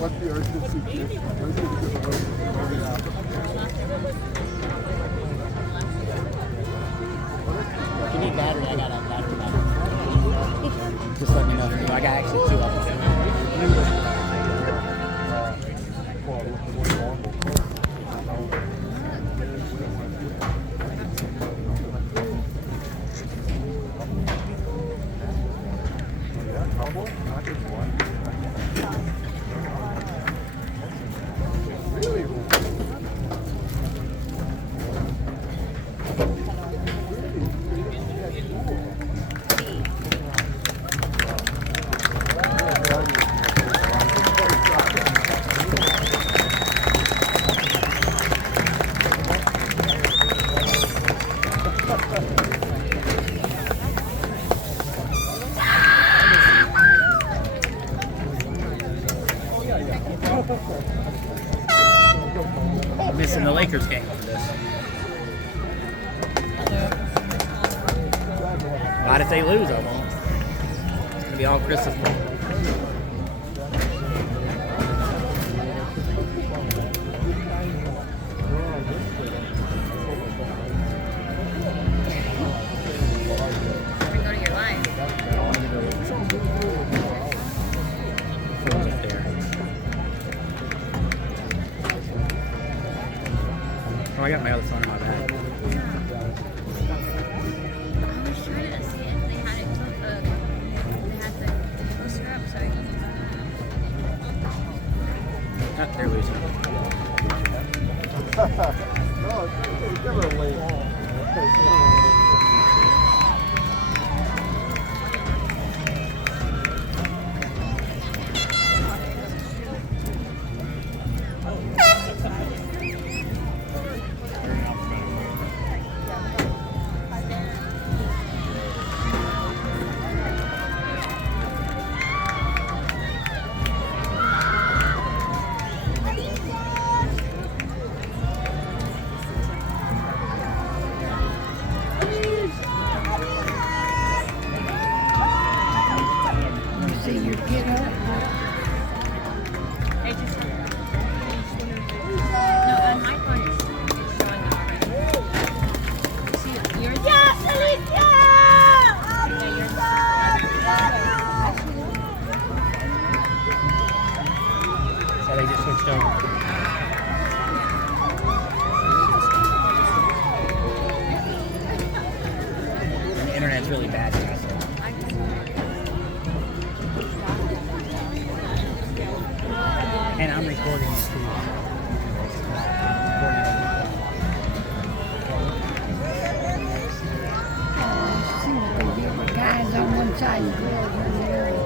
What's the urgency? If you need battery, I got a battery. Just let me know. I got actually 2 of them. I'm missing the Lakers game for this. Not if they lose, I won't. It's going to be all Chris's fault. Oh, I got my other phone in my bag. I was trying to see if they had it. They had the poster up, so They're losing. No, it's never late. So they just switched over. And the internet's really bad here, so. And I'm recording it too. Guys on one side and girls on the other.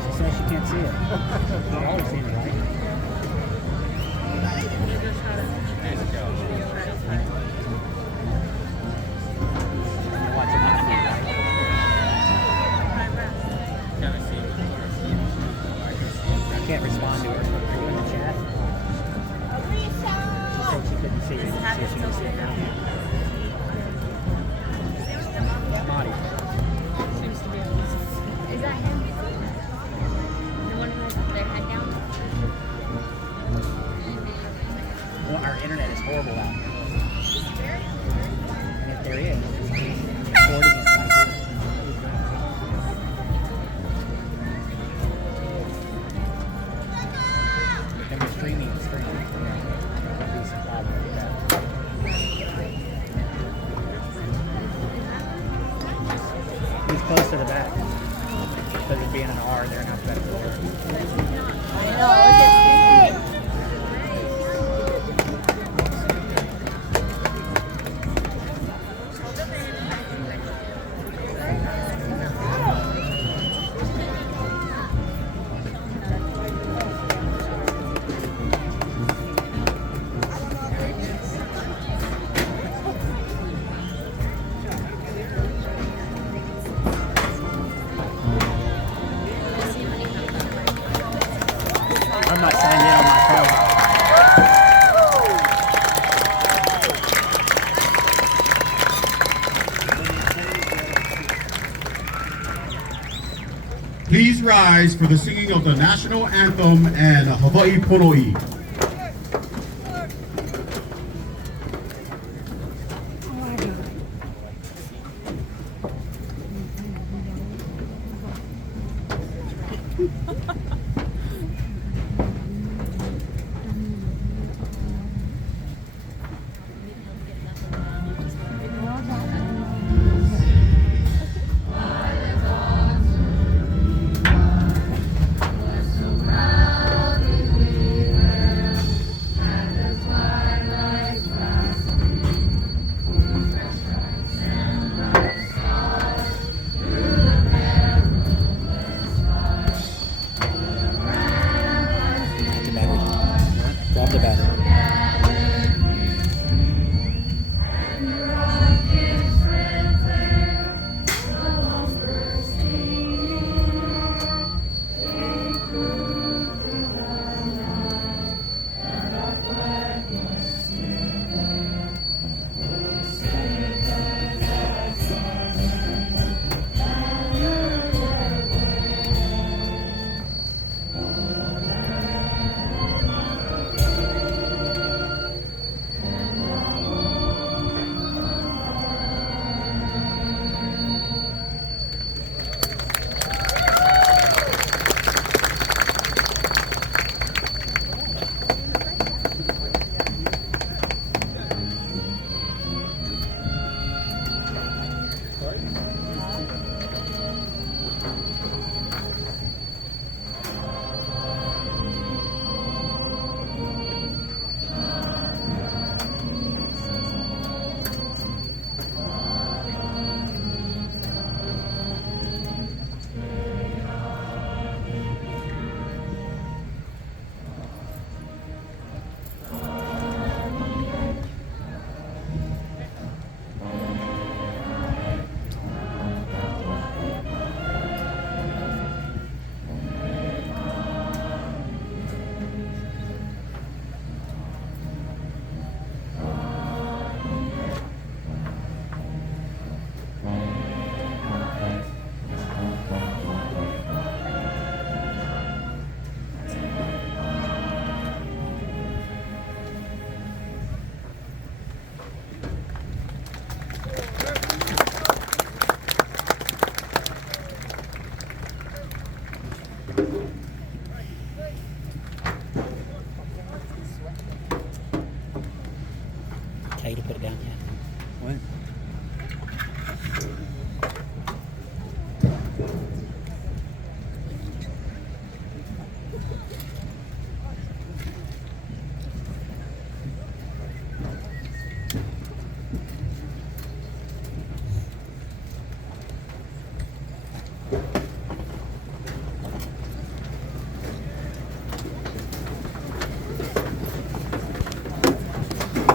She says she can't see it. You've always seen it, right? You're watching my feed, right? I can't respond to her. Are you in the chat? She said she couldn't see it. See if she can see it now. Marty. is that him? The one with their head down? Well, our internet is horrible out here. And if there is, recording it right here. And we're streaming. That'd be some problem with that. He's close to the back. Because of being an R, they're not better for it. Please rise for the singing of the national anthem and Hawaii Pono'i. Grab the battery. Tell you to put it down, yeah. What?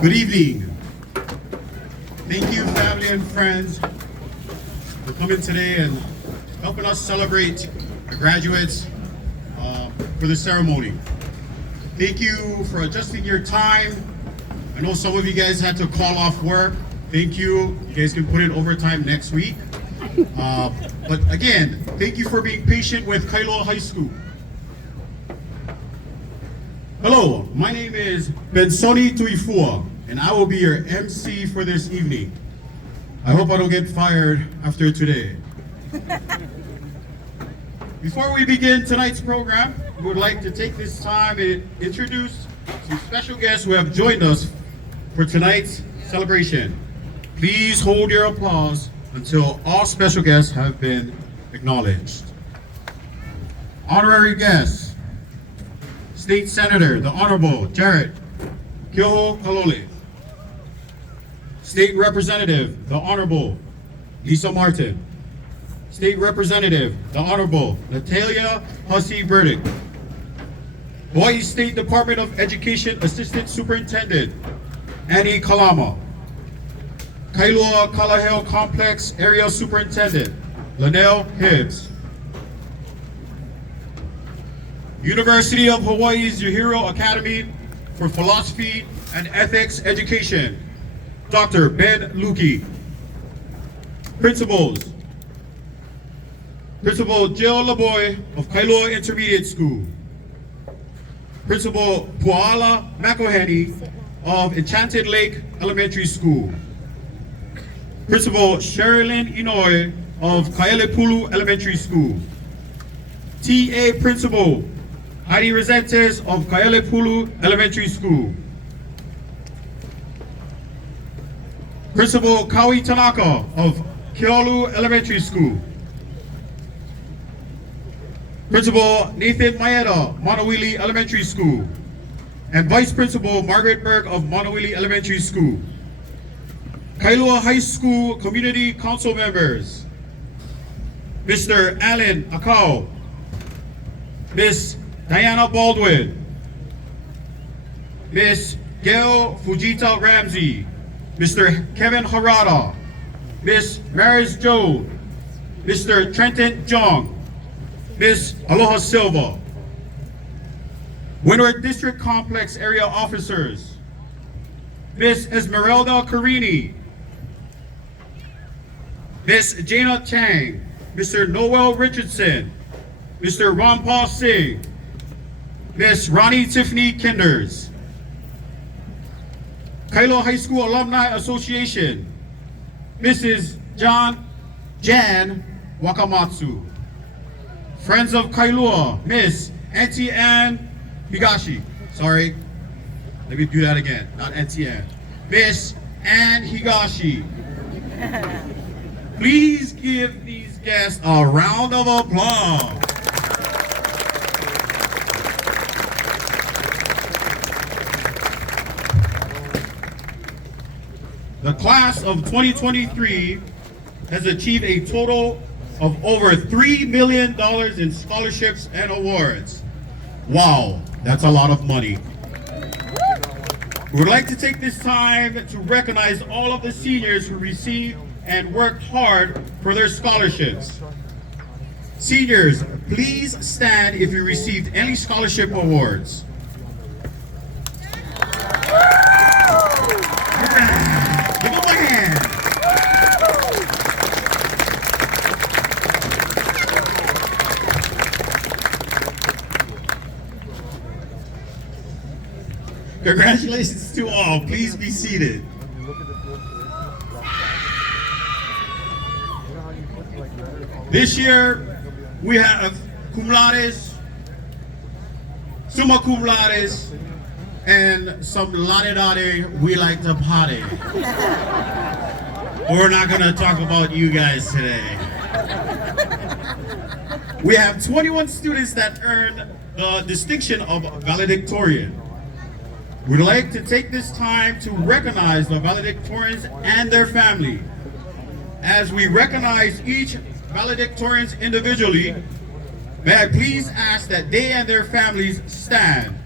Good evening. Thank you, family and friends, for coming today and helping us celebrate the graduates for the ceremony. Thank you for adjusting your time. I know some of you guys had to call off work. Thank you. You guys can put in overtime next week. But again, thank you for being patient with Kailua High School. Hello, my name is Bensoni Tuifua, and I will be your MC for this evening. I hope I don't get fired after today. Before we begin tonight's program, we would like to take this time and introduce some special guests who have joined us for tonight's celebration. Please hold your applause until all special guests have been acknowledged. Honorary guests. State Senator, the Honorable Jared Kyoho Kalole. State Representative, the Honorable Lisa Martin. State Representative, the Honorable Natalia Hussey Burdick. Hawaii State Department of Education Assistant Superintendent Annie Kalama. Kailua Kalaheo Complex Area Superintendent Linnell Hibbs. University of Hawaii's Uhiro Academy for Philosophy and Ethics Education, Dr. Ben Lukey. Principals, Principal Jill LeBoy of Kailua Intermediate School. Principal Puala McElhenney of Enchanted Lake Elementary School. Principal Sherilyn Inouye of Kaelepulu Elementary School. TA Principal Heidi Resentes of Kaelepulu Elementary School. Principal Kawi Tanaka of Keolu Elementary School. Principal Nathan Maeda, Monowili Elementary School. And Vice Principal Margaret Berg of Monowili Elementary School. Kailua High School Community Council members, Mr. Alan Akau, Miss Diana Baldwin, Miss Gail Fujita Ramsey, Mr. Kevin Harada, Miss Maris Joe, Mr. Trenton Jong, Miss Aloha Silva, Windward District Complex Area Officers, Miss Esmeralda Carini, Miss Jana Chang, Mr. Noel Richardson, Mr. Ron Paul Singh, Miss Ronnie Tiffany Kinders, Kailua High School Alumni Association, Mrs. Jan Wakamatsu, Friends of Kailua, Miss Auntie Ann Higashi. Sorry, let me do that again. Not Auntie Ann. Miss Ann Higashi. Please give these guests a round of applause. The class of 2023 has achieved a total of over $3 million in scholarships and awards. Wow, that's a lot of money. We would like to take this time to recognize all of the seniors who received and worked hard for their scholarships. Seniors, please stand if you received any scholarship awards. Give them a hand. Congratulations to all. Please be seated. This year, we have cum laudes, summa cum laudes, and some la-de-da-de, we like to party. We're not gonna talk about you guys today. We have 21 students that earned the distinction of valedictorian. We'd like to take this time to recognize the valedictorians and their family. As we recognize each valedictorians individually, may I please ask that they and their families stand.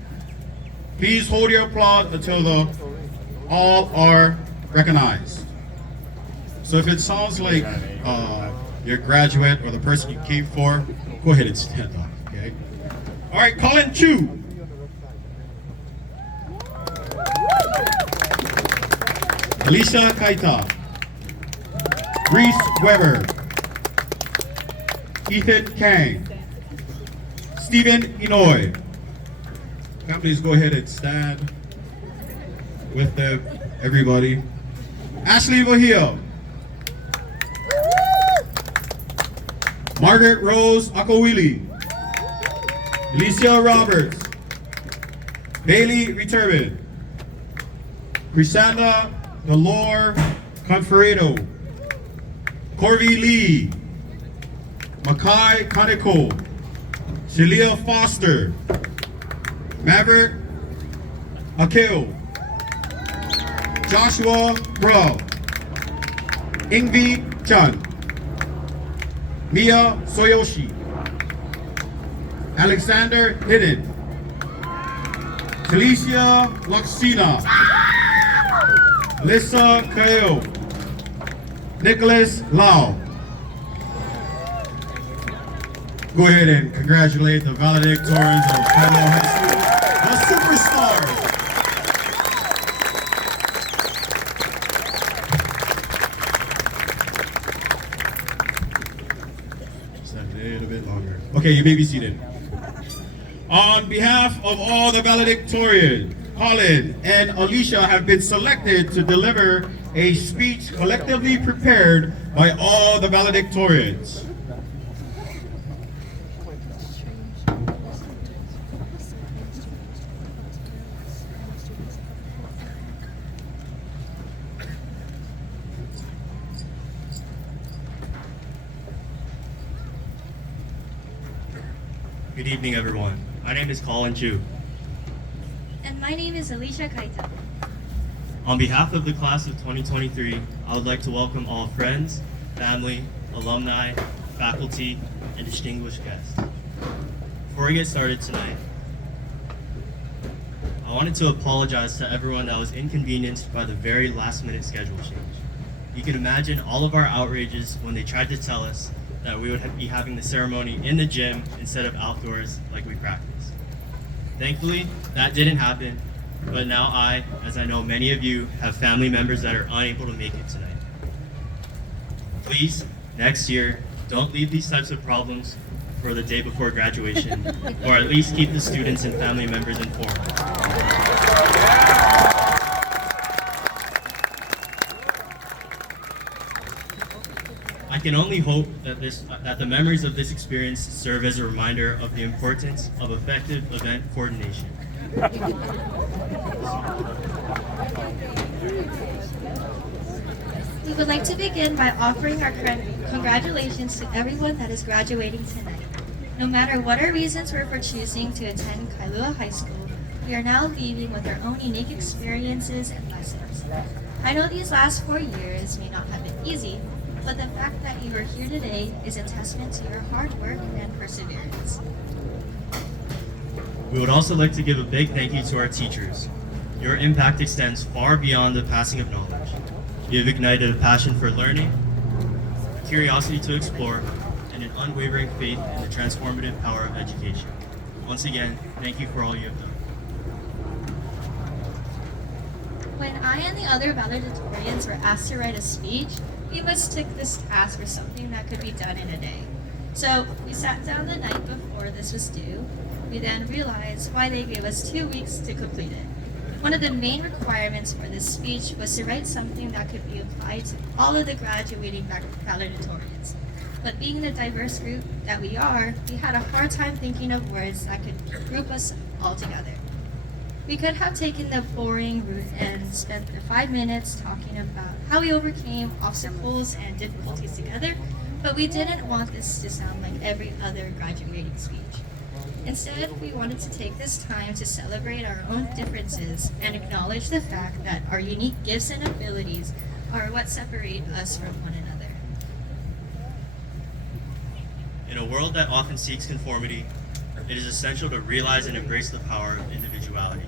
Please hold your applause until all are recognized. So if it sounds like your graduate or the person you came for, go ahead and stand up, okay? All right, Colin Chu. Alicia Kaita. Reese Weber. Ethan Kang. Stephen Inouye. Please go ahead and stand with them, everybody. Ashley Vahil. Margaret Rose Akowili. Alicia Roberts. Bailey Returbin. Crisanda Delore Conferado. Corby Lee. Makai Kaneko. Shalia Foster. Maverick Akil. Joshua Bro. Ingvi Chun. Mia Soyoshi. Alexander Hidden. Felicia Laksina. Lissa Kayo. Nicholas Lau. Go ahead and congratulate the valedictorians of Kailua High School, the superstars. Okay, you may be seated. On behalf of all the valedictorians, Colin and Alicia have been selected to deliver a speech collectively prepared by all the valedictorians. Good evening, everyone. My name is Colin Chu. And my name is Alicia Kaita. On behalf of the class of 2023, I would like to welcome all friends, family, alumni, faculty, and distinguished guests. Before we get started tonight, I wanted to apologize to everyone that was inconvenienced by the very last-minute schedule change. You can imagine all of our outrages when they tried to tell us that we would be having the ceremony in the gym instead of outdoors like we practice. Thankfully, that didn't happen, but now I, as I know many of you, have family members that are unable to make it tonight. Please, next year, don't leave these types of problems for the day before graduation, or at least keep the students and family members informed. I can only hope that the memories of this experience serve as a reminder of the importance of effective event coordination. We would like to begin by offering our congratulations to everyone that is graduating tonight. No matter what our reasons were for choosing to attend Kailua High School, we are now leaving with our own unique experiences and lessons. I know these last 4 years may not have been easy, but the fact that you are here today is a testament to your hard work and perseverance. We would also like to give a big thank you to our teachers. Your impact extends far beyond the passing of knowledge. You have ignited a passion for learning, a curiosity to explore, and an unwavering faith in the transformative power of education. Once again, thank you for all you have done. When I and the other valedictorians were asked to write a speech, we mistook this task for something that could be done in a day. So we sat down the night before this was due. We then realized why they gave us 2 weeks to complete it. One of the main requirements for this speech was to write something that could be applied to all of the graduating valedictorians. But being the diverse group that we are, we had a hard time thinking of words that could group us all together. We could have taken the boring route and spent the 5 minutes talking about how we overcame obstacles and difficulties together, but we didn't want this to sound like every other graduating speech. Instead, we wanted to take this time to celebrate our own differences and acknowledge the fact that our unique gifts and abilities are what separate us from one another. In a world that often seeks conformity, it is essential to realize and embrace the power of individuality.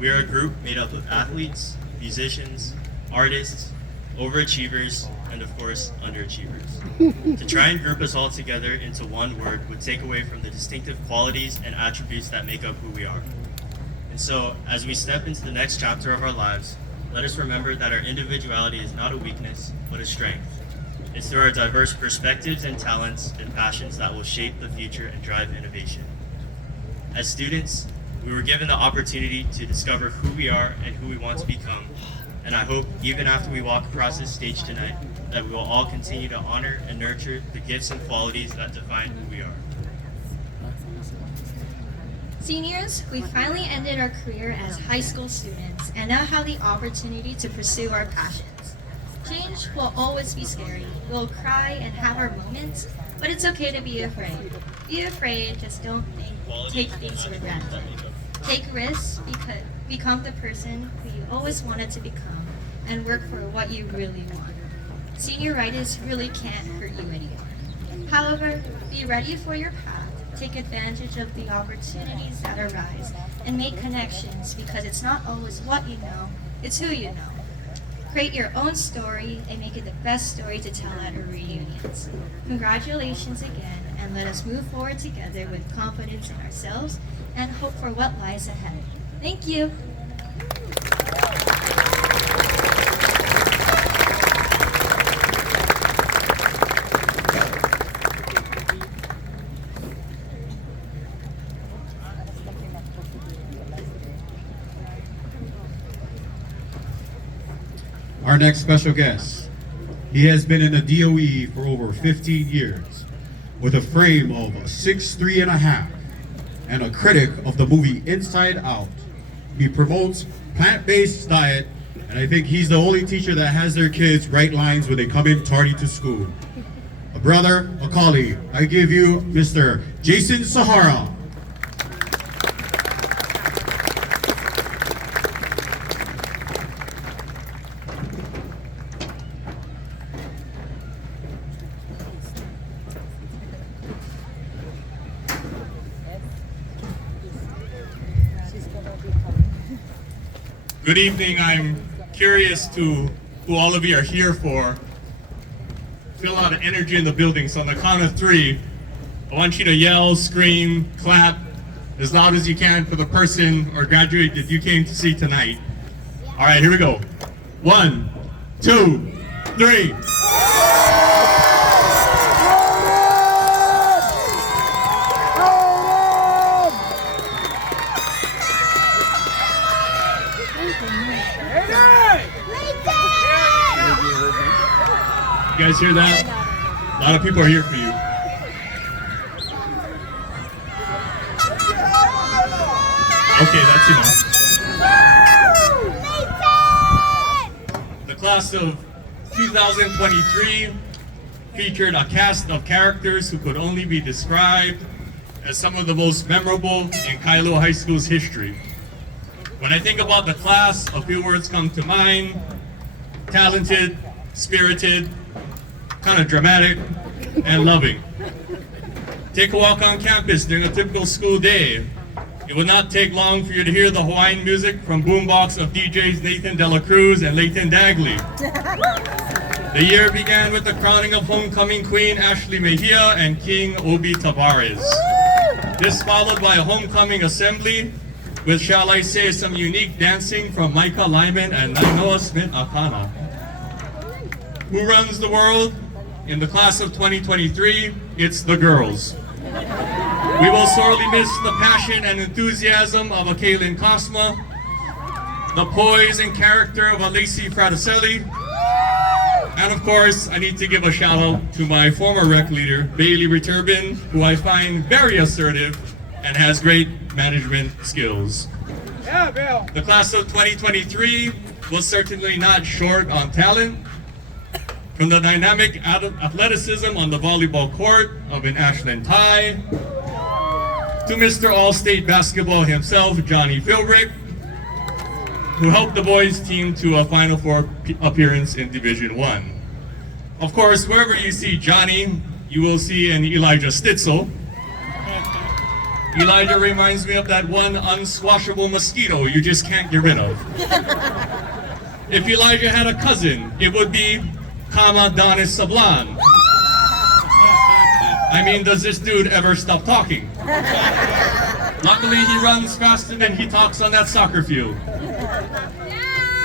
We are a group made up of athletes, musicians, artists, overachievers, and of course, underachievers. To try and group us all together into one word would take away from the distinctive qualities and attributes that make up who we are. And so, as we step into the next chapter of our lives, let us remember that our individuality is not a weakness, but a strength. It's through our diverse perspectives and talents and passions that will shape the future and drive innovation. As students, we were given the opportunity to discover who we are and who we want to become. And I hope, even after we walk across this stage tonight, that we will all continue to honor and nurture the gifts and qualities that define who we are. Seniors, we finally ended our career as high school students and now have the opportunity to pursue our passions. Change will always be scary. We'll cry and have our moments, but it's okay to be afraid. Be afraid, just don't take things for granted. Take risks, become the person who you always wanted to become, and work for what you really want. Senioritis really can't hurt you anymore. However, be ready for your path, take advantage of the opportunities that arise, and make connections, because it's not always what you know, it's who you know. Create your own story and make it the best story to tell at our reunions. Congratulations again, and let us move forward together with confidence in ourselves and hope for what lies ahead. Thank you. our next special guest. He has been in the DOE for over 15 years with a frame of 6'3.5" and a critic of the movie Inside Out. He promotes plant-based diet, and I think he's the only teacher that has their kids write lines when they come in tardy to school. A brother, a colleague, I give you Mr. Jason Sahara. Good evening. I'm curious to who all of you are here for. Feel a lot of energy in the building, so on the count of 3, I want you to yell, scream, clap as loud as you can for the person or graduate that you came to see tonight. All right, here we go. 1, 2, 3. You guys hear that? A lot of people are here for you. Okay, that's enough. The class of 2023 featured a cast of characters who could only be described as some of the most memorable in Kailua High School's history. When I think about the class, a few words come to mind: talented, spirited, kind of dramatic, and loving. Take a walk on campus during a typical school day. It would not take long for you to hear the Hawaiian music from boombox of DJs Nathan Dela Cruz and Leighton Dagley. The year began with the crowning of homecoming queen Ashley Mejia and King Obi Tavares. This followed by a homecoming assembly with, shall I say, some unique dancing from Micah Lyman and Nainoa Smith Akana. Who runs the world? In the class of 2023, it's the girls. We will sorely miss the passion and enthusiasm of a Kaylin Cosma, the poise and character of a Lacey Fraticelli, and of course, I need to give a shout out to my former rec leader, Bailey Returbin, who I find very assertive and has great management skills. Yeah, Bill. The class of 2023 was certainly not short on talent. From the dynamic athleticism on the volleyball court of an Ashland Ty, to Mr. All-State Basketball himself, Johnny Philbrick, who helped the boys team to a Final Four appearance in Division I. Of course, wherever you see Johnny, you will see an Elijah Stitzel. Elijah reminds me of that one unsquashable mosquito you just can't get rid of. If Elijah had a cousin, it would be Kama Donis Sablan. I mean, does this dude ever stop talking? Luckily, he runs faster than he talks on that soccer field.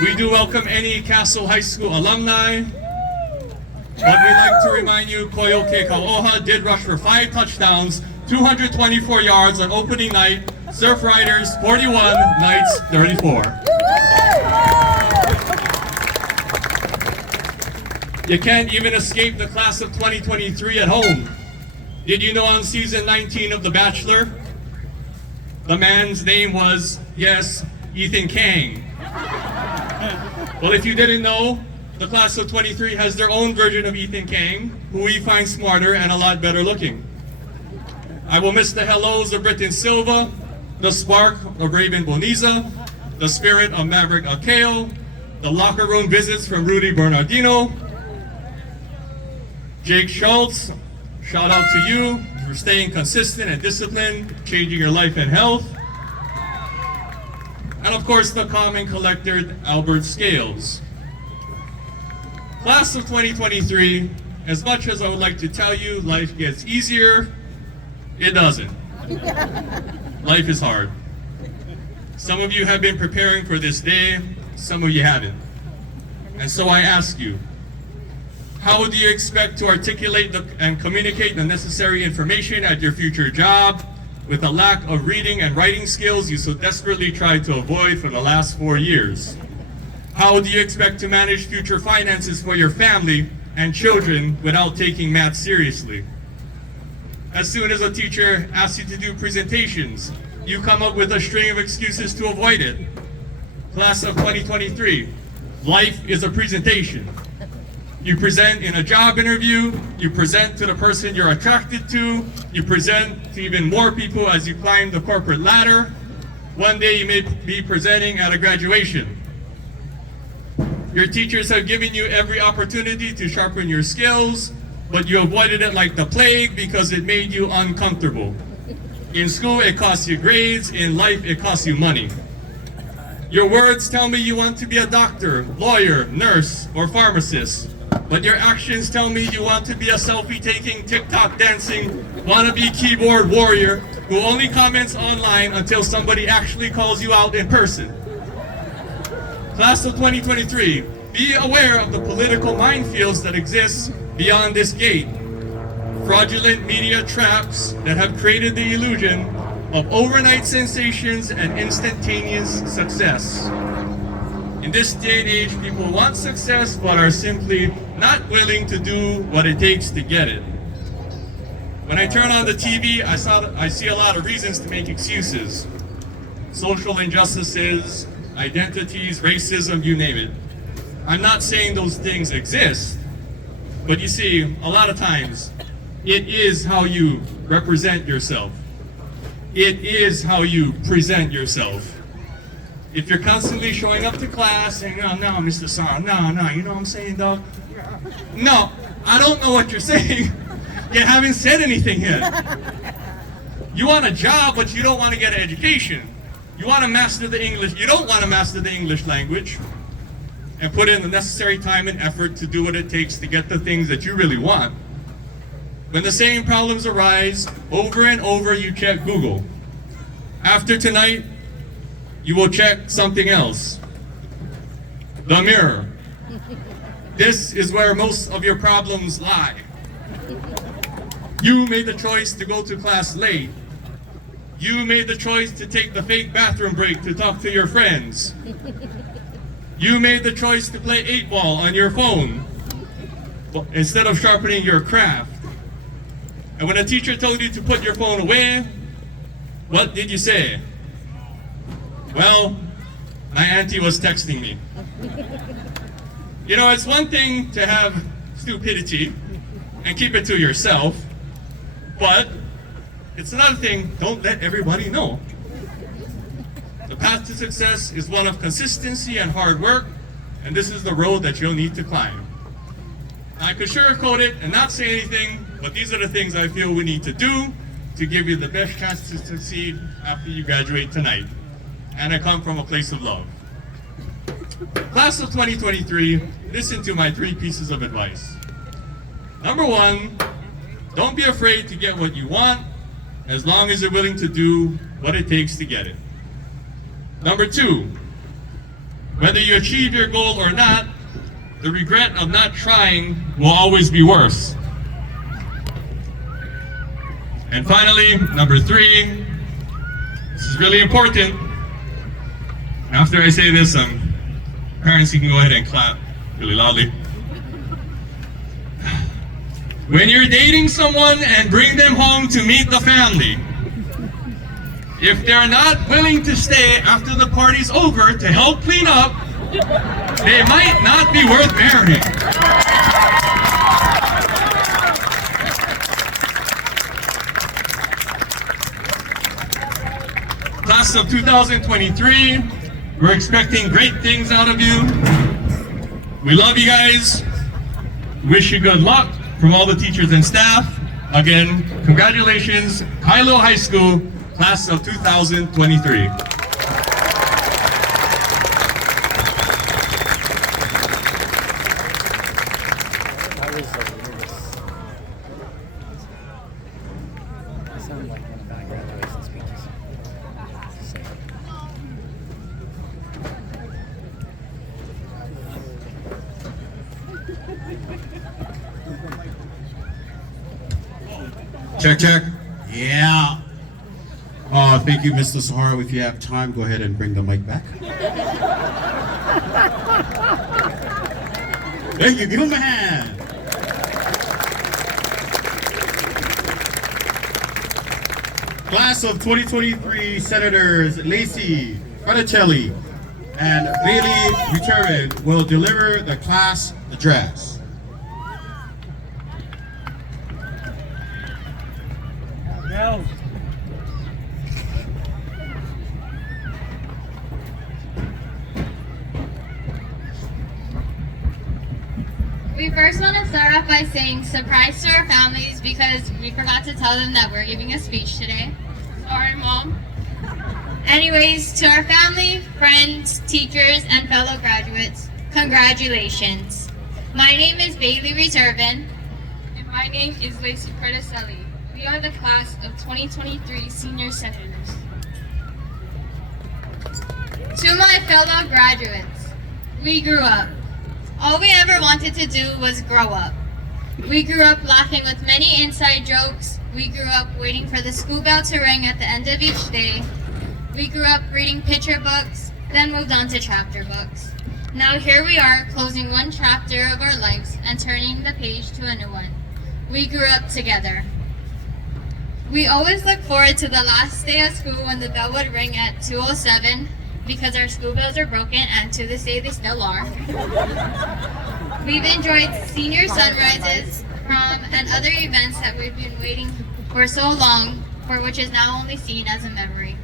We do welcome any Castle High School alumni, but we'd like to remind you, Koyo Kekauoha did rush for 5 touchdowns, 224 yards on opening night, Surf Riders 41, Knights 34. You can't even escape the class of 2023 at home. Did you know on season 19 of The Bachelor, the man's name was, yes, Ethan Kang? Well, if you didn't know, the class of 23 has their own version of Ethan Kang, who we find smarter and a lot better looking. I will miss the hellos of Britton Silva, the spark of Raven Boniza, the spirit of Maverick Akeo, the locker room visits from Rudy Bernardino. Jake Schultz, shout out to you for staying consistent and disciplined, changing your life and health. And of course, the calm and collected Albert Scales. Class of 2023, as much as I would like to tell you life gets easier, it doesn't. Life is hard. Some of you have been preparing for this day, some of you haven't. And so I ask you, how do you expect to articulate and communicate the necessary information at your future job with the lack of reading and writing skills you so desperately tried to avoid for the last 4 years? How do you expect to manage future finances for your family and children without taking math seriously? As soon as a teacher asks you to do presentations, you come up with a string of excuses to avoid it. Class of 2023, life is a presentation. You present in a job interview, you present to the person you're attracted to, you present to even more people as you climb the corporate ladder. One day you may be presenting at a graduation. Your teachers have given you every opportunity to sharpen your skills, but you avoided it like the plague because it made you uncomfortable. In school, it costs you grades. In life, it costs you money. Your words tell me you want to be a doctor, lawyer, nurse, or pharmacist, but your actions tell me you want to be a selfie-taking, TikTok-dancing, wannabe keyboard warrior who only comments online until somebody actually calls you out in person. Class of 2023, be aware of the political minefields that exist beyond this gate. Fraudulent media traps that have created the illusion of overnight sensations and instantaneous success. In this day and age, people want success but are simply not willing to do what it takes to get it. When I turn on the TV, I see a lot of reasons to make excuses. Social injustices, identities, racism, you name it. I'm not saying those things exist, but you see, a lot of times, it is how you represent yourself. It is how you present yourself. If you're constantly showing up to class saying, no, Mr. Sar, no, you know what I'm saying, dog? No, I don't know what you're saying. You haven't said anything yet. You want a job, but you don't want to get an education. You want to master the English, you don't want to master the English language and put in the necessary time and effort to do what it takes to get the things that you really want. When the same problems arise, over and over you check Google. After tonight, you will check something else. The mirror. This is where most of your problems lie. You made the choice to go to class late. You made the choice to take the fake bathroom break to talk to your friends. You made the choice to play 8-ball on your phone instead of sharpening your craft. And when a teacher told you to put your phone away, what did you say? Well, my auntie was texting me. You know, it's one thing to have stupidity and keep it to yourself, but it's another thing, don't let everybody know. The path to success is one of consistency and hard work, and this is the road that you'll need to climb. I could sugarcoat it and not say anything, but these are the things I feel we need to do to give you the best chance to succeed after you graduate tonight. And I come from a place of love. Class of 2023, listen to my 3 pieces of advice. Number 1, don't be afraid to get what you want, as long as you're willing to do what it takes to get it. Number 2, whether you achieve your goal or not, the regret of not trying will always be worse. And finally, number 3, this is really important. After I say this, parents, you can go ahead and clap really loudly. When you're dating someone and bring them home to meet the family, if they're not willing to stay after the party's over to help clean up, they might not be worth marrying. Class of 2023, we're expecting great things out of you. We love you guys. Wish you good luck from all the teachers and staff. Again, congratulations, Kailua High School, class of 2023. I sound like one of my graduation speeches. Check, check. Yeah. Thank you, Mr. Sahara. If you have time, go ahead and bring the mic back. Thank you. Give him a hand. Class of 2023 Senators Lacey Fraticelli and Bailey Return will deliver the class address. Go. We first want to start off by saying surprise to our families because we forgot to tell them that we're giving a speech today. Sorry, Mom. Anyways, to our family, friends, teachers, and fellow graduates, congratulations. My name is Bailey Reservin. And my name is Lacey Fraticelli. We are the class of 2023 senior senators. To my fellow graduates, we grew up. All we ever wanted to do was grow up. We grew up laughing with many inside jokes. We grew up waiting for the school bell to ring at the end of each day. We grew up reading picture books, then moved on to chapter books. Now here we are, closing one chapter of our lives and turning the page to a new one. We grew up together. We always look forward to the last day of school when the bell would ring at 2:07 because our school bells are broken, and to this day they still are. We've enjoyed senior sunrises, prom, and other events that we've been waiting for so long, for which is now only seen as a memory.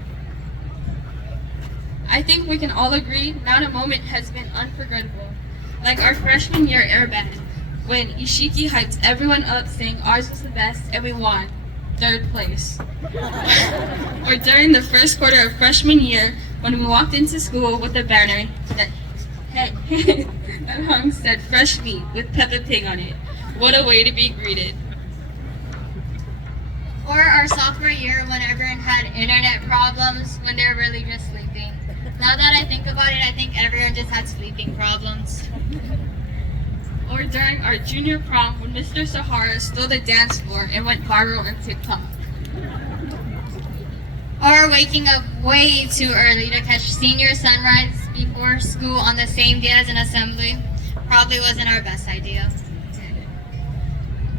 I think we can all agree not a moment has been unforgettable. Like our freshman year air band, when Ishiki hyped everyone up saying ours was the best and we won, 3rd place. Or during the first quarter of freshman year, when we walked into school with a banner that hung said fresh meat with Peppa Pig on it. What a way to be greeted. Or our sophomore year when everyone had internet problems when they were really just sleeping. Now that I think about it, I think everyone just had sleeping problems. Or during our junior prom when Mr. Sahara stole the dance floor and went viral on TikTok. Or waking up way too early to catch senior sunrise before school on the same day as an assembly probably wasn't our best idea.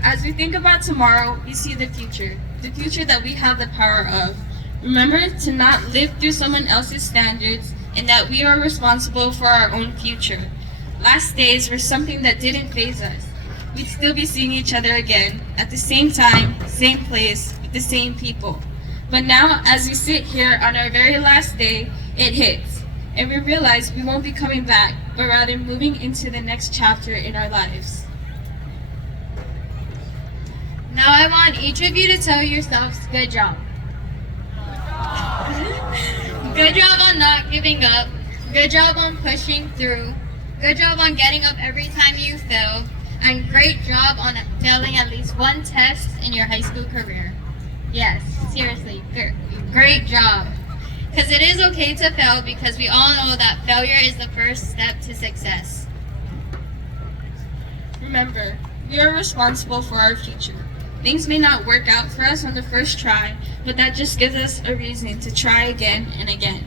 As we think about tomorrow, we see the future that we have the power of. Remember to not live through someone else's standards and that we are responsible for our own future. Last days were something that didn't faze us. We'd still be seeing each other again at the same time, same place, with the same people. But now, as we sit here on our very last day, it hits, and we realize we won't be coming back, but rather moving into the next chapter in our lives. Now I want each of you to tell yourselves, good job. Good job on not giving up. Good job on pushing through. Good job on getting up every time you fail. And great job on failing at least one test in your high school career. Yes, seriously, great job. Because it is okay to fail because we all know that failure is the first step to success. Remember, we are responsible for our future. Things may not work out for us on the first try, but that just gives us a reason to try again and again.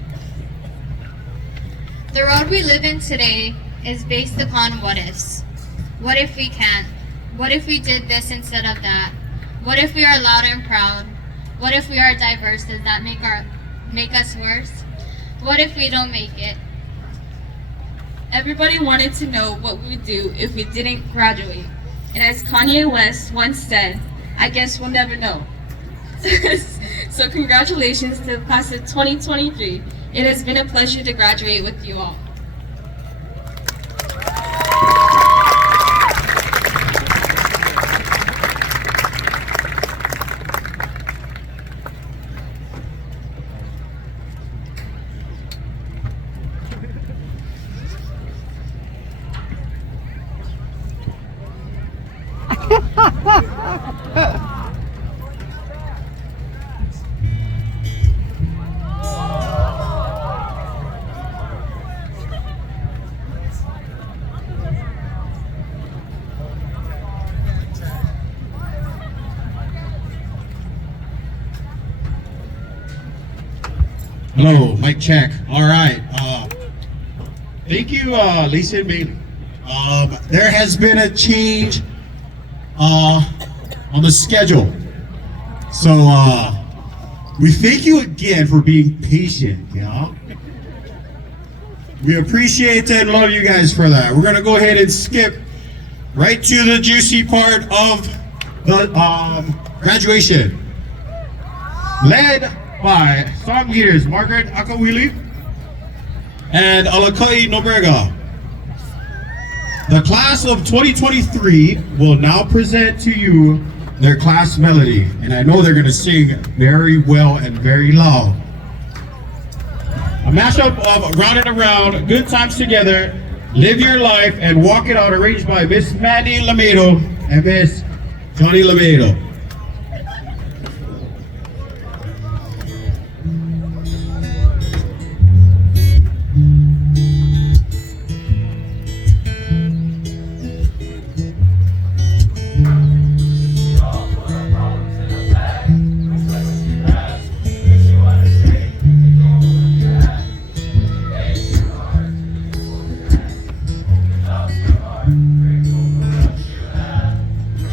The road we live in today is based upon what ifs. What if we can't? What if we did this instead of that? What if we are loud and proud? What if we are diverse? Does that make us worse? What if we don't make it? Everybody wanted to know what we would do if we didn't graduate. And as Kanye West once said, I guess we'll never know. So congratulations to the class of 2023. It has been a pleasure to graduate with you all. Hello, mic check. All right. Thank you, Lisa and Bailey. There has been a change on the schedule. So we thank you again for being patient, yeah? We appreciate and love you guys for that. We're gonna go ahead and skip right to the juicy part of the graduation. Led by song leaders Margaret Akawili and Alakai Nobrega. The class of 2023 will now present to you their class melody, and I know they're going to sing very well and very loud. A mashup of Round and Around, Good Times Together, Live Your Life, and Walk It Out, arranged by Miss Mandy Lamedo and Miss Johnny Lamedo.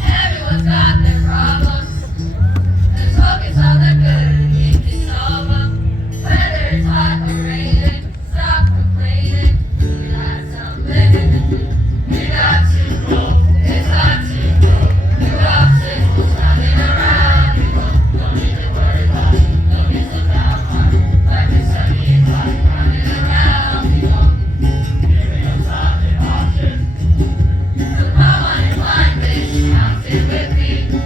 Everyone's got their problems. Let's focus on the good and you can solve them. Whether it's hot or raining, stop complaining. We got something. We got to grow. It's time to grow. New obstacles coming around. You don't need to worry about it. Don't be so downhearted. Life is sunny and bright. Running around. We don't giving us solid options. So come on and climb this mountain with me.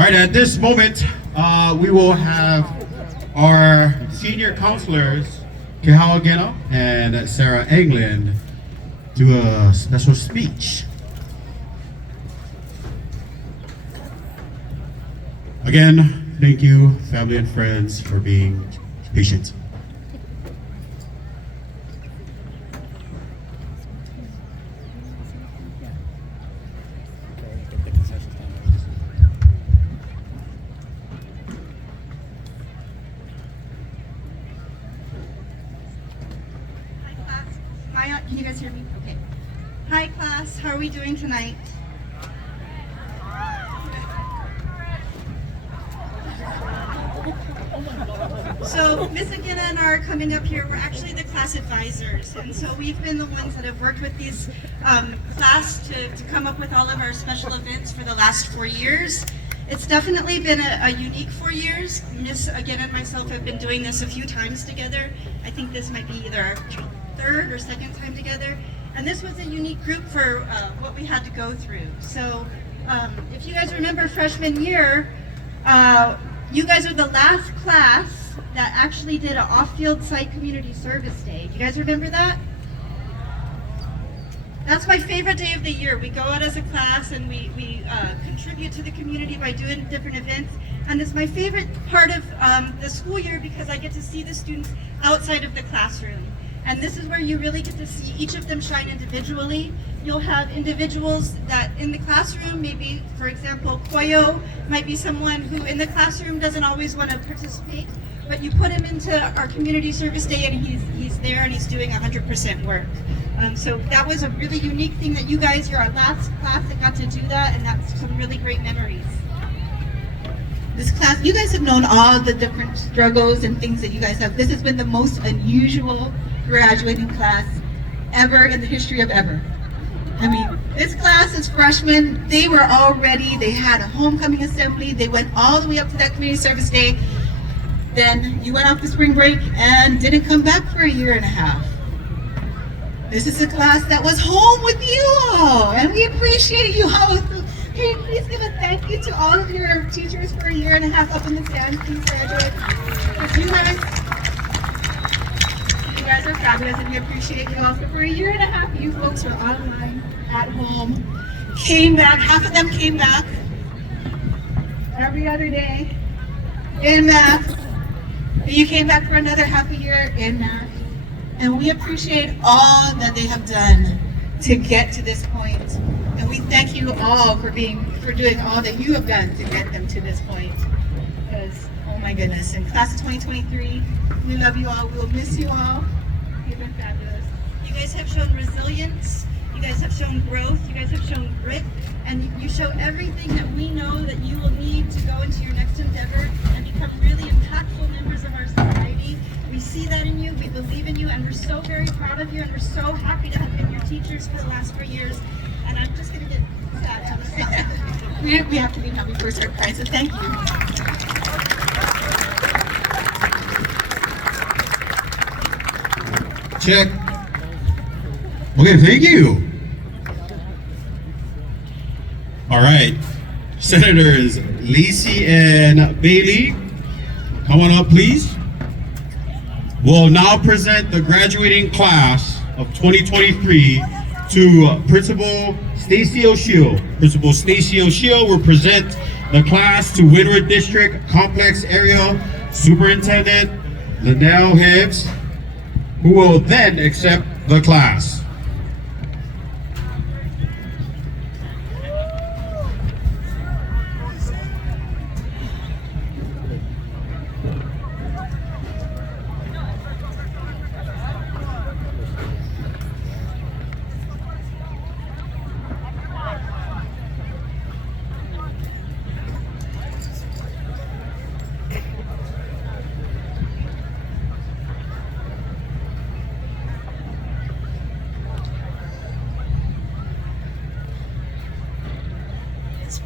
All right, at this moment, we will have our senior counselors, Kehawa Geno and Sarah England, do a special speech. Again, thank you, family and friends, for being patient. Can you guys hear me? Okay. Hi class, how are we doing tonight? So Miss Agina and I are coming up here. We're actually the class advisors, and so we've been the ones that have worked with these class to come up with all of our special events for the last 4 years. It's definitely been a unique 4 years. Miss Agina and myself have been doing this a few times together. I think this might be either our third or second time together, and this was a unique group for what we had to go through. So if you guys remember freshman year, you guys are the last class that actually did an off-field site community service day. Do you guys remember that? That's my favorite day of the year. We go out as a class and we contribute to the community by doing different events. And it's my favorite part of the school year because I get to see the students outside of the classroom. And this is where you really get to see each of them shine individually. You'll have individuals that in the classroom, maybe, for example, Koyo might be someone who in the classroom doesn't always want to participate, but you put him into our community service day and he's there and he's doing 100% work. So that was a really unique thing that you guys, you're our last class that got to do that, and that's some really great memories. This class, you guys have known all the different struggles and things that you guys have. This has been the most unusual graduating class ever in the history of ever. I mean, this class is freshmen. They were all ready. They had a homecoming assembly. They went all the way up to that community service day. Then you went off to spring break and didn't come back for a year and a half. This is a class that was home with you all, and we appreciate you all. Hey, please give a thank you to all of your teachers for a year and a half up in the stands. Please graduate. You guys are fabulous, and we appreciate you all. So for a year and a half, you folks were online, at home, came back. Half of them came back every other day in math. You came back for another half a year in math. And we appreciate all that they have done to get to this point. And we thank you all for doing all that you have done to get them to this point. Because, oh my goodness, in class of 2023, we love you all. We will miss you all. You've been fabulous. You guys have shown resilience. You guys have shown growth. You guys have shown grit. And you show everything that we know that you will need to go into your next endeavor and become really impactful members of our society. We see that in you, we believe in you, and we're so very proud of you, and we're so happy to have been your teachers for the last 4 years. And I'm just going to get sad. We have to be happy for our crying, so thank you. Check. Okay, thank you. All right, Senators Lacey and Bailey, come on up, please. We'll now present the graduating class of 2023 to Principal Stacy O'Sheal. Principal Stacy O'Sheal will present the class to Windward District Complex Area Superintendent Linnell Hibbs, who will then accept the class.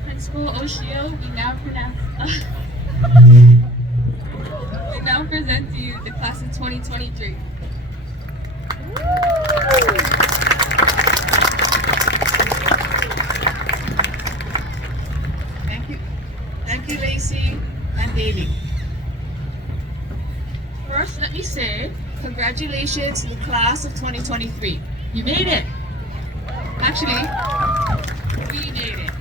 Principal O'Sheal, we now present to you the class of 2023. Thank you. Thank you, Lacey and Daly. First, let me say congratulations to the class of 2023. You made it. Actually, we made it.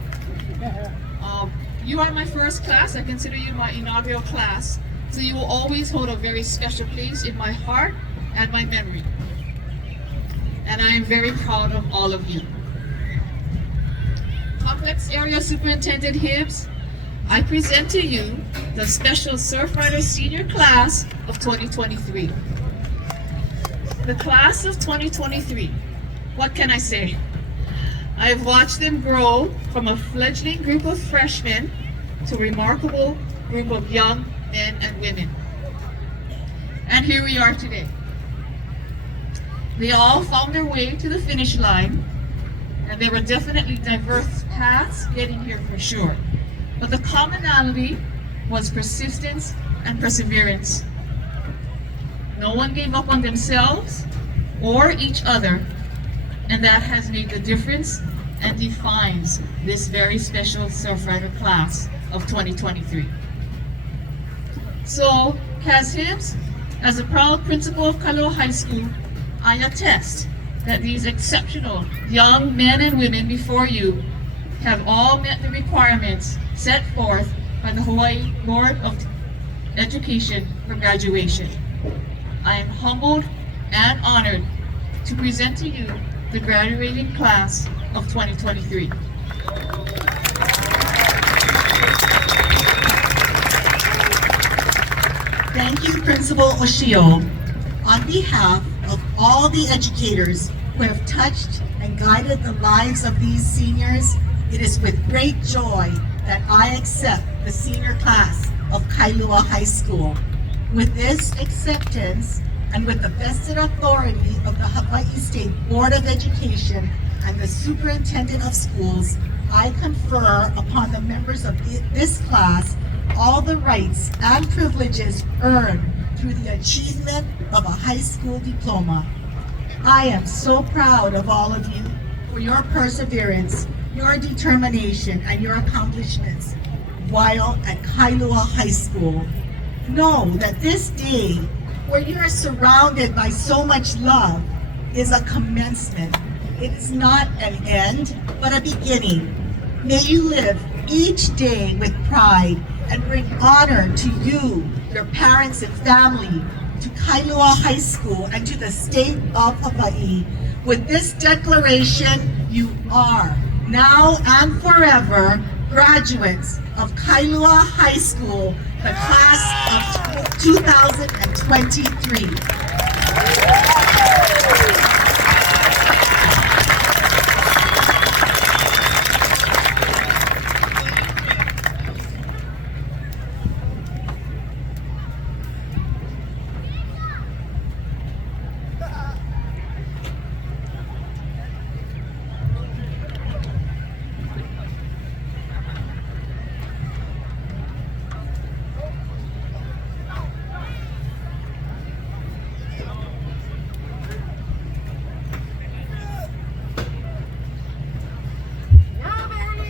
You are my first class. I consider you my inaugural class. So you will always hold a very special place in my heart and my memory. And I am very proud of all of you. Complex Area Superintendent Hibbs, I present to you the Special Surfrider Senior Class of 2023. The class of 2023, what can I say? I've watched them grow from a fledgling group of freshmen to a remarkable group of young men and women. And here we are today. They all found their way to the finish line, and there were definitely diverse paths getting here for sure. But the commonality was persistence and perseverance. No one gave up on themselves or each other, and that has made the difference and defines this very special Surfrider class of 2023. So, Kaz Hibbs, as a proud principal of Kailua High School, I attest that these exceptional young men and women before you have all met the requirements set forth by the Hawaii Board of Education for graduation. I am humbled and honored to present to you the graduating class of 2023. Thank you, Principal Oshio. On behalf of all the educators who have touched and guided the lives of these seniors, it is with great joy that I accept the senior class of Kailua High School. With this acceptance, and with the vested authority of the Hawaii State Board of Education and the Superintendent of Schools, I confer upon the members of this class all the rights and privileges earned through the achievement of a high school diploma. I am so proud of all of you for your perseverance, your determination, and your accomplishments while at Kailua High School. Know that this day, where you are surrounded by so much love, is a commencement. It is not an end, but a beginning. May you live each day with pride and bring honor to you, your parents and family, to Kailua High School, and to the state of Hawaii. With this declaration, you are, now and forever, graduates of Kailua High School, the class of 2023.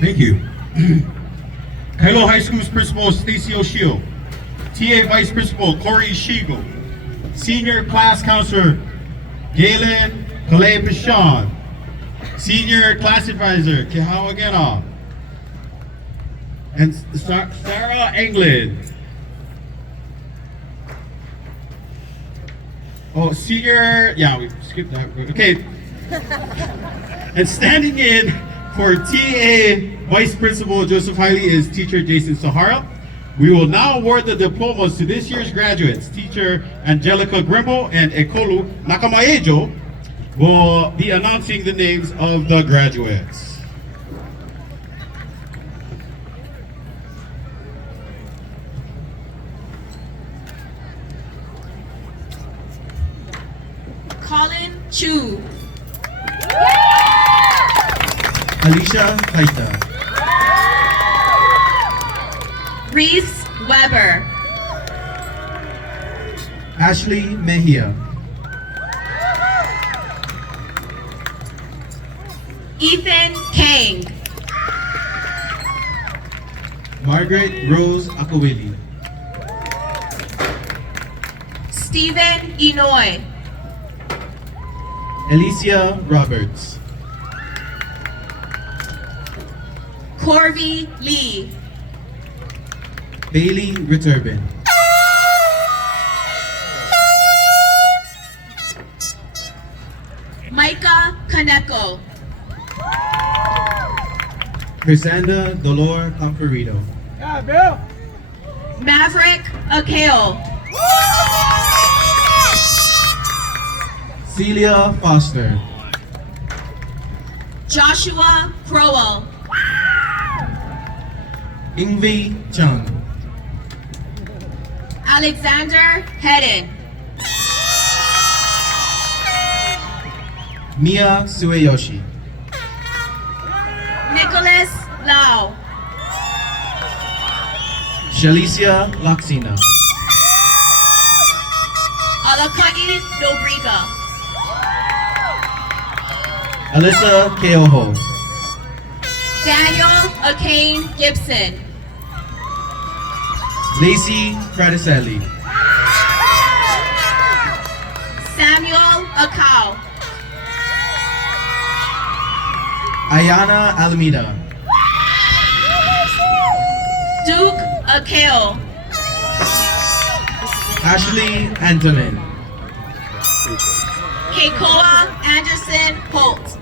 Thank you. Kailua High School's Principal Stacy Oshio, TA Vice Principal Corey Shigo, Senior Class Counselor Galen Kalei-Pashon, Senior Class Advisor Kehawa Gena, and Sarah Englund. Oh, Senior, yeah, we skipped that. Okay. And standing in for TA Vice Principal Joseph Hiley is Teacher Jason Sahara. We will now award the diplomas to this year's graduates. Teacher Angelica Grimble and Ekolu Nakamaejo will be announcing the names of the graduates. Colin Chu. Alicia Haita. Reese Weber. Ashley Mejia. Ethan Kang. Margaret Rose Akawili. Stephen Inoy. Alicia Roberts. Corvey Lee. Bailey Returbin. Micah Kaneko. Crisanda Dolor Camperito. Yeah, Bill. Maverick Akeo. Celia Foster. Joshua Crowell. Ingvi Chung. Alexander Hedden. Mia Sueyoshi. Nicholas Lau. Shalicia Laxina. Alakai Dobriga. Alyssa Keoho. Daniel Akane Gibson. Lacey Fraticelli. Samuel Akau. Ayana Alameda. Duke Akeo. Ashley Antonin. Keikoa Anderson Holt.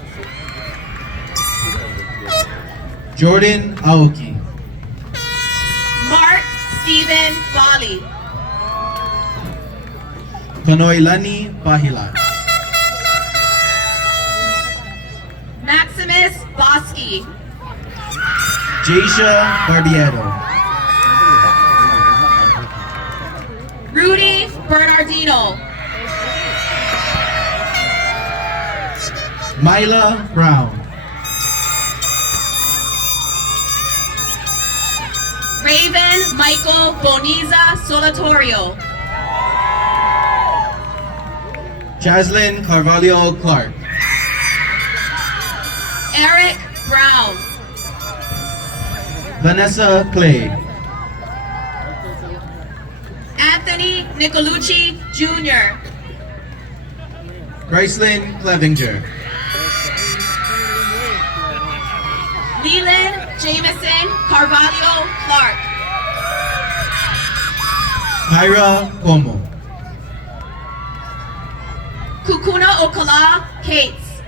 Jordan Aoki. Mark Stephen Bali. Kanoilani Pahilat. Maximus Bosky. Jaisha Bardiero. Rudy Bernardino. Myla Brown. Raven Michael Boniza Solatorio. Jaslyn Carvalho Clark. Eric Brown. Vanessa Clay. Anthony Nicolucci Jr. Brycelyn Clevinger. Leland Jameson Carvalho Clark. Kyra Como. Kukuna Okala Cates.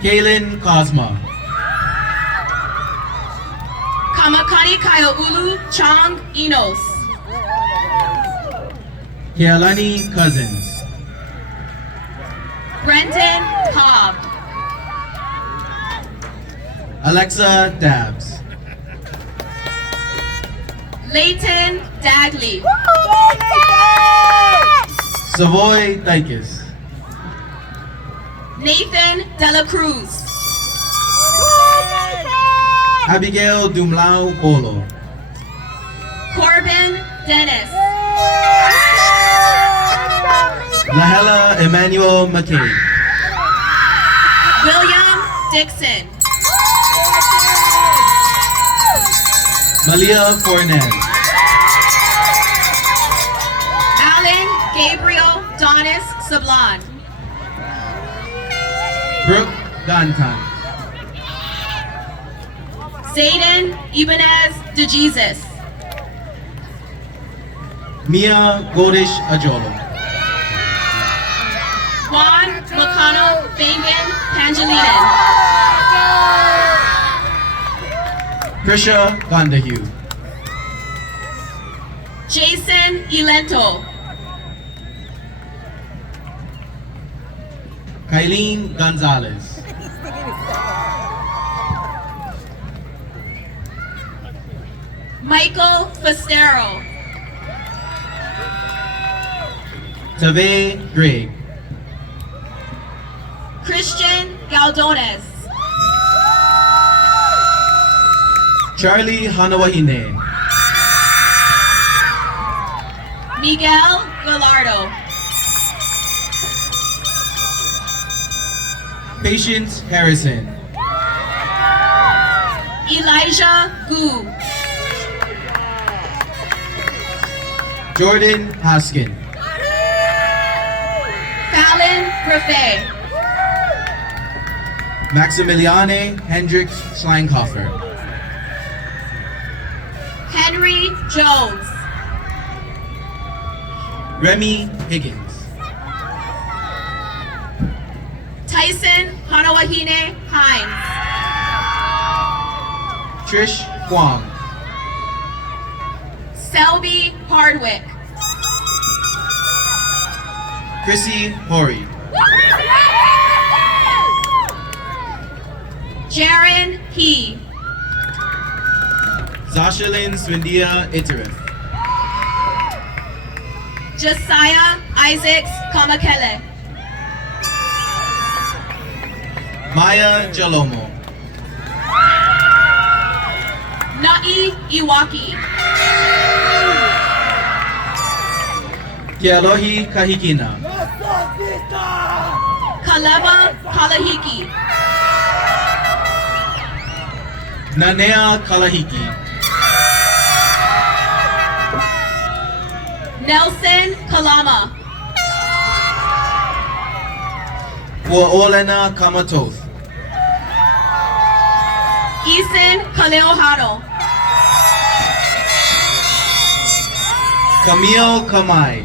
Kaylin Cosma. Kamakani Kaioulu Chong Enos. Kealani Cousins. Brendan Cobb. Alexa Dabbs. Leighton Dagley. Savoy Dykes. Nathan Dela Cruz. Abigail Dumlao Bolo. Corbin Dennis. Lahela Emmanuel McKay. William Dixon. Malia Fornez. Alan Gabriel Donis Sablan. Brooke Dantan. Zayden Ibanez DeJesus. Mia Godish Ajolo. Juan Makano Bangan Pangilinan. Krisha Vandahue. Jason Ilento. Kylene Gonzalez. Michael Festero. Tave Gregg. Christian Galdones. Charlie Hanawahine. Miguel Gallardo. Patience Harrison. Elijah Gu. Jordan Haskin. Fallon Buffet. Maximiliane Hendrik Schleinkoffer. Henry Jones. Remy Higgins. Tyson Hanawahine Hines. Trish Huang. Selby Hardwick. Chrissy Hori. Jaron He. Zashalyn Swindia Itarif. Josiah Isaacs Kamakele. Maya Jalomo. Nai Iwaki. Kealohi Kahikina. Kaleva Kalahiki. Nanea Kalahiki. Nelson Kalama. Waolena Kamatoth. Eason Kaleohano. Camille Kamai.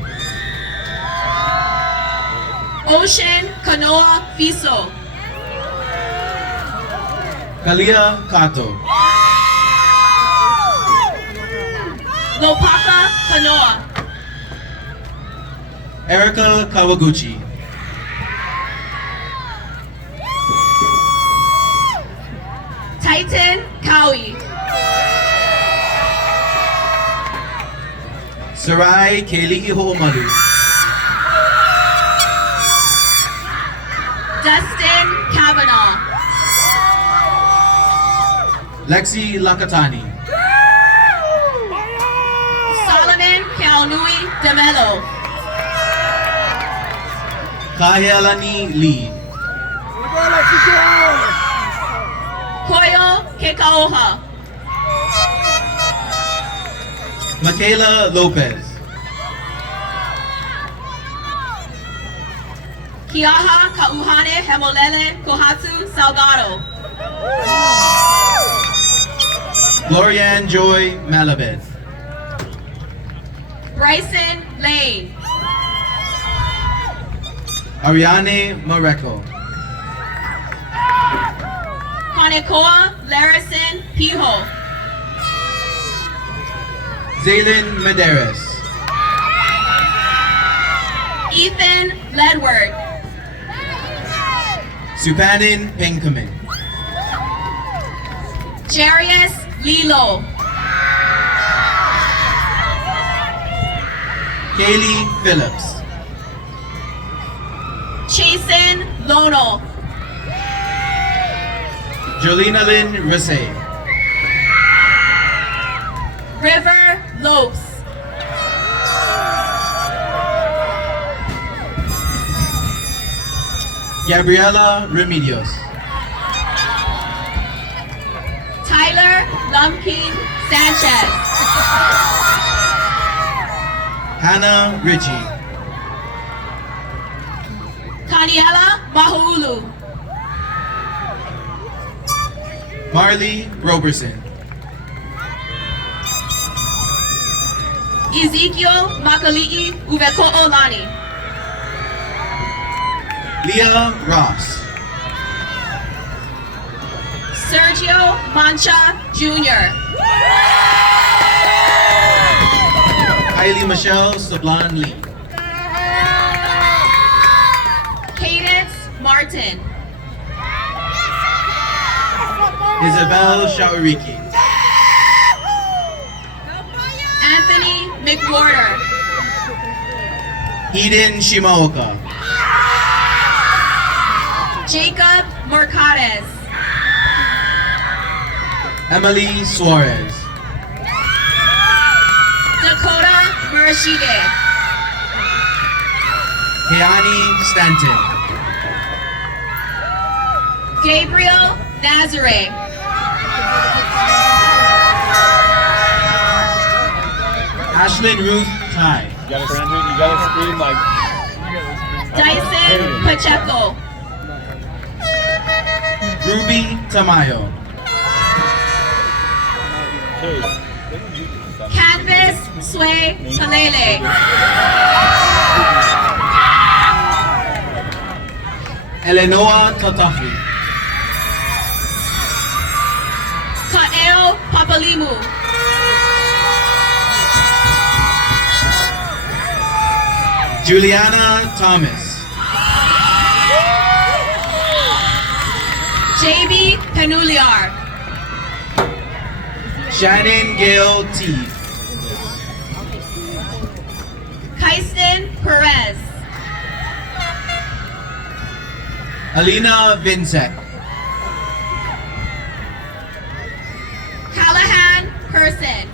Ocean Kanoa Fiso. Kalia Kato. Lopaka Kanoa. Erica Kawaguchi. Titan Cowie. Sarai Keli'i Ho'omalu. Dustin Kavanaugh. Lexi Lakatani. Solomon Kaunui Demelo. Kahialani Lee. Koyo Kekaoha. Michaela Lopez. Kiaha Kauhane Hemolele Kohatsu Salgado. Glorianne Joy Malabed. Bryson Lane. Ariane Mareko. Kanekoa Larison Piho. Zaylin Medeiros. Ethan Ledward. Supanin Penkamin. Jarius Lilo. Kaylee Phillips. Chasen Lono. Jolina Lynn Risse. River Lopes. Gabriela Remedios. Tyler Lumpkin Sanchez. Hannah Ritchie. Kaniela Mahulu. Marley Roberson. Ezekiel Makali'i Uveko'olani. Leah Ross. Sergio Mancha Jr. Kylie Michelle Sablan Lee. Cadence Martin. Isabel Shawariki. Anthony McWhorter. Eden Shimaoka. Jacob Mercades. Emily Suarez. Dakota Murashige. Keani Stanton. Gabriel Nazare. Ashlyn Ruth Ty. You gotta scream like. Dyson Pacheco. Ruby Tamayo. Canvas Sway Palele. Eleanor Tatafi. Kael Papalimu. Juliana Thomas. JB Penuliar. Shannon Gale T. Kysten Perez. Alina Vincent. Callahan Person.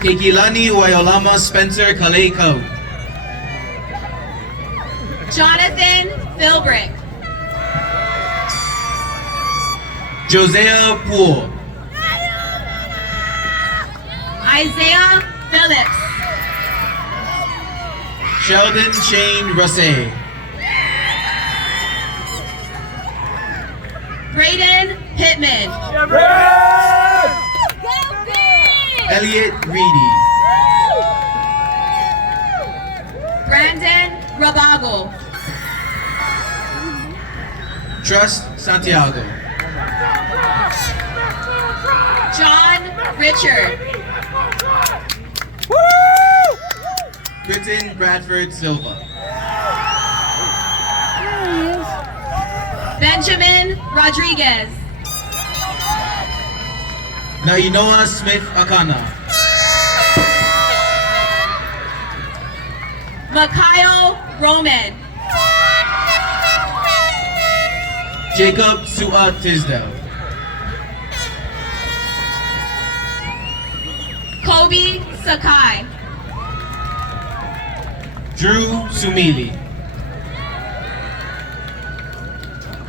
Kekilani Wayolama Spencer Kaleko. Jonathan Philbrick. Josiah Poole. Isaiah Phillips. Sheldon Shane Rosse. Braden Pittman. Elliot Reedy. Brandon Rabago. Trust Santiago. John Richard. Britton Bradford Silva. Benjamin Rodriguez. Nainoa Smith Akana. Mikhail Roman. Jacob Sua Tisdale. Kobe Sakai. Drew Sumili.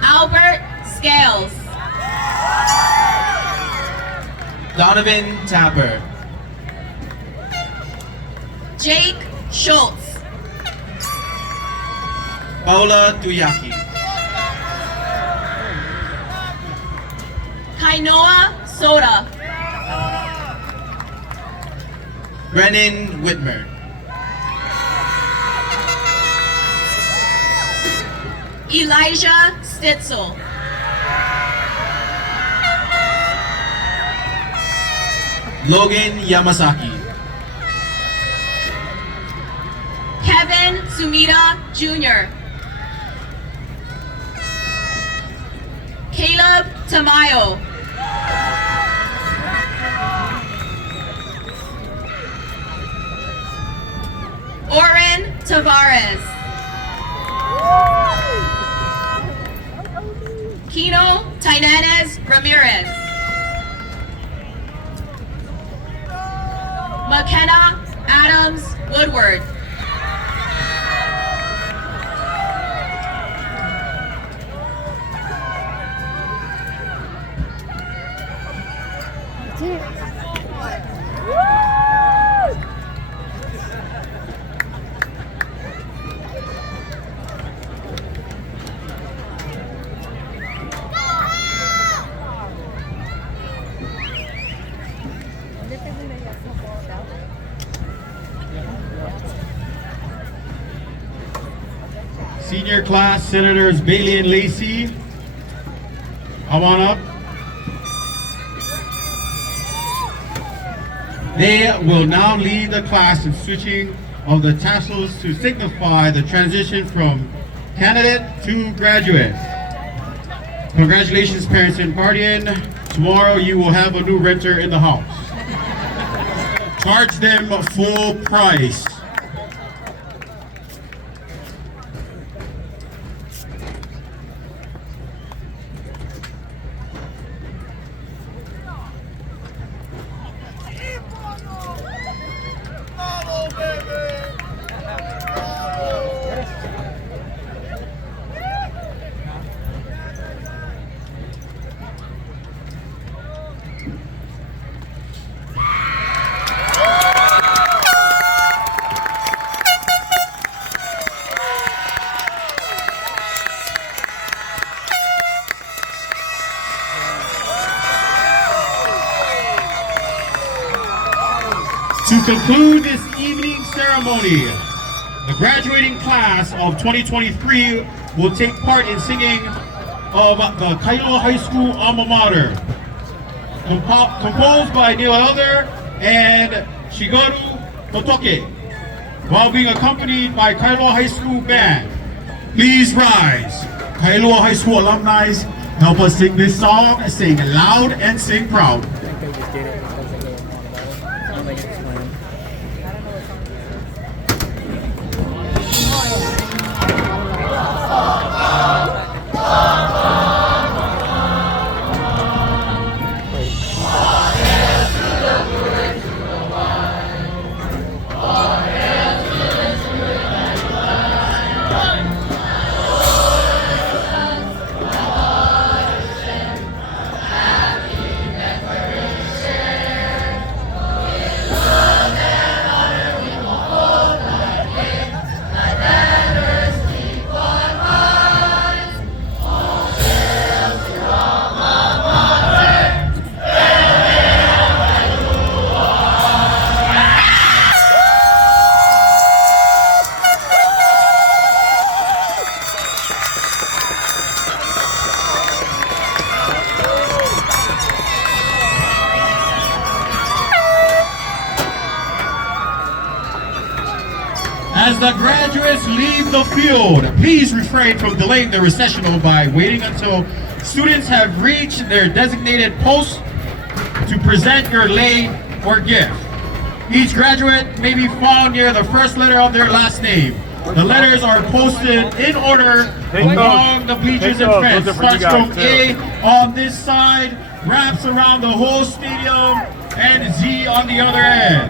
Albert Scales. Donovan Tapper. Jake Schultz. Paula Tuyaki. Kainoa Soda. Brennan Whitmer. Elijah Stitzel. Logan Yamasaki. Kevin Sumida Jr. Caleb Tamayo. Oren Tavares. Kino Tainanez Ramirez. McKenna Adams Woodward. Senior class Senators Bailey and Lacey, come on up. They will now lead the class in switching of the tassels to signify the transition from candidate to graduate. Congratulations, parents and guardian. Tomorrow you will have a new renter in the house. Charge them full price. To conclude this evening ceremony, the graduating class of 2023 will take part in singing of the Kailua High School alma mater, composed by Neil Elder and Shigeru Totoke, while being accompanied by Kailua High School band. Please rise. Kailua High School alumni, help us sing this song, sing loud and sing proud. I think they just did it because they didn't want to vote. I don't think it's planned. I don't know what song it is. As the graduates leave the field, please refrain from delaying the recessional by waiting until students have reached their designated posts to present your lei or gift. Each graduate may be found near the first letter of their last name. The letters are posted in order along the bleachers and fence. Starts from A on this side, wraps around the whole stadium, and Z on the other end.